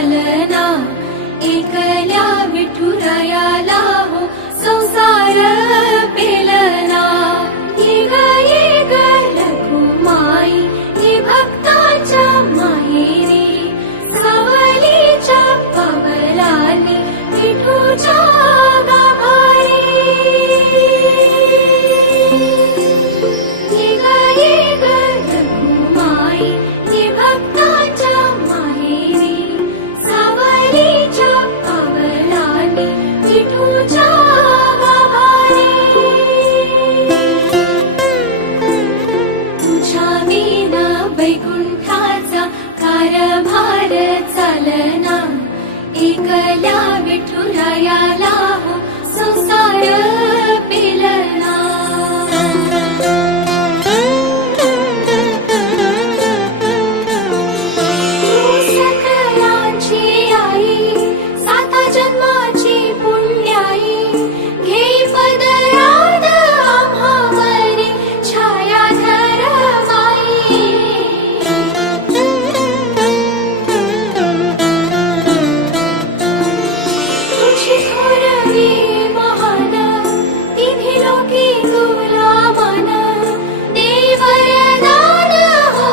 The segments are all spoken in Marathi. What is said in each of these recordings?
चालना, एकल्या विठुरायाला हो संसार पेलना। ये ग रखुमाई ही भक्ताच्या माहेरी, सावलीच्या पावलांनी विठूच्या गाभारी। ये ग रखुमाई ही भक्ताच्या माहेरी, सावलीच्या पावलांनी विठूच्या गाभारी। तुझ्या विना वैकुंठाचा कारभार चालना, एकल्या विठुरायाला हो संसार पेलना। तू सकलांची आई, साता जन्माची पुण्याई, घेई पदरात आम्हावरी छायाधर माई। तुझी थोरवी महान, तिन्ही लोकी तुला मान, देई वरदान हो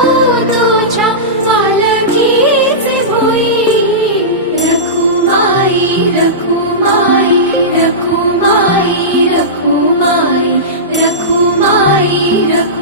तुझ्या पालखीचे भोई। रखुमाई रखुमाई रखुमाई रखुमाई रखुमाई रखुमाई।